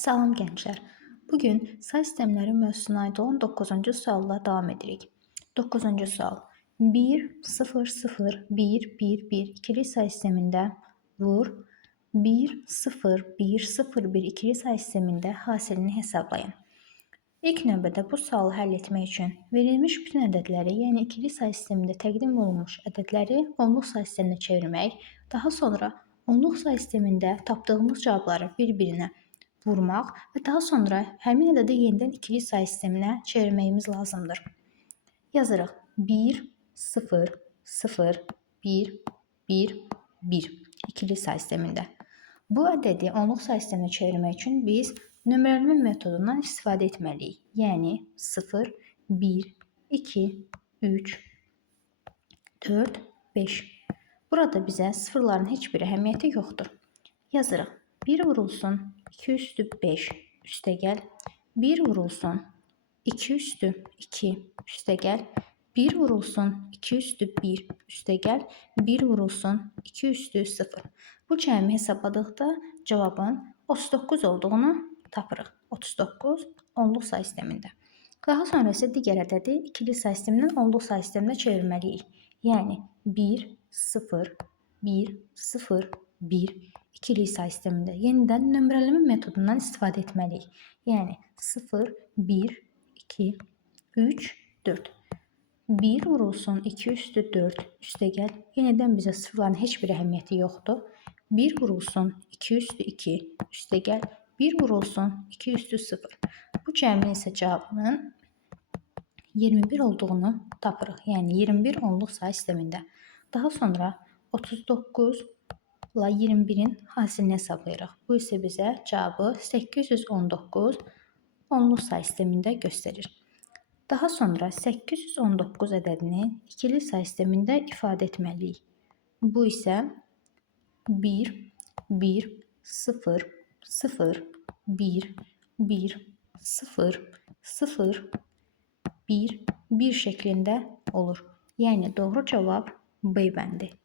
Salam gənclər. Bugün say sistemləri mövzusuna aid olan 9-cu sualla davam edirik. 9-cu sual. 1, 0, 0, 1, 1, 1 ikili say sistemində vur. 1, 0, 1, 0, 1 ikili say sistemində hasilini hesablayın. İlk növbədə bu sualı həll etmək üçün verilmiş bütün ədədləri, yəni ikili say sistemində təqdim olunmuş ədədləri onluq say sisteminə çevirmək, daha sonra onluq say sistemində tapdığımız cavabları bir-birinə vurmaq və daha sonra həmin ədədi yenidən ikili say sisteminə çevirməyimiz lazımdır. Yazırıq 1, 0, 0, 1, 1, 1 ikili say sistemində. Bu ədədi onluq say sisteminə çevirmək üçün biz nömrələnmə metodundan istifadə etməliyik. Yəni 0, 1, 2, 3, 4, 5. Burada bizə sıfırların heç bir əhəmiyyəti yoxdur. Yazırıq 1 vurulsun 2 üstü 5 üstəgəl 1 vurulsun 2 üstü 2 üstəgəl 1 vurulsun 2 üstü 1 üstəgəl 1 vurulsun 2 üstü 0. Bu cəmi hesabladıqda cavabın 39 olduğunu tapırıq. 39 onluq say sistemində. Daha sonra isə digər ədədi ikili say sistemindən onluq say sisteminə çevirməliyik. Yəni 1, 0, 1, 0, 1 ikili say sistemində. Yenidən nömrələnmə metodundan istifadə etməliyik. Yəni 0, 1, 2, 3, 4. 1 vurulsun 2 üstü 4 üstəgəl. Yenidən bizə sıfırların heç bir əhəmiyyəti yoxdur. 1 vurulsun 2 üstü 2 üstəgəl. 1 vurulsun 2 üstü 0. Bu cəmin isə cavabının 21 olduğunu tapırıq. Yəni 21 onluq say sistemində. Daha sonra 39 ilə 21-in hasilini hesablayırıq. Bu isə bizə cavabı 819 onluq say sistemində göstərir. Daha sonra 819 ədədini ikili say sistemində ifadə etməliyik. Bu isə 1, 1, 0, 0, 1, 1, 0, 0, 1, 1 şəklində olur. Yəni doğru cavab B bəndi.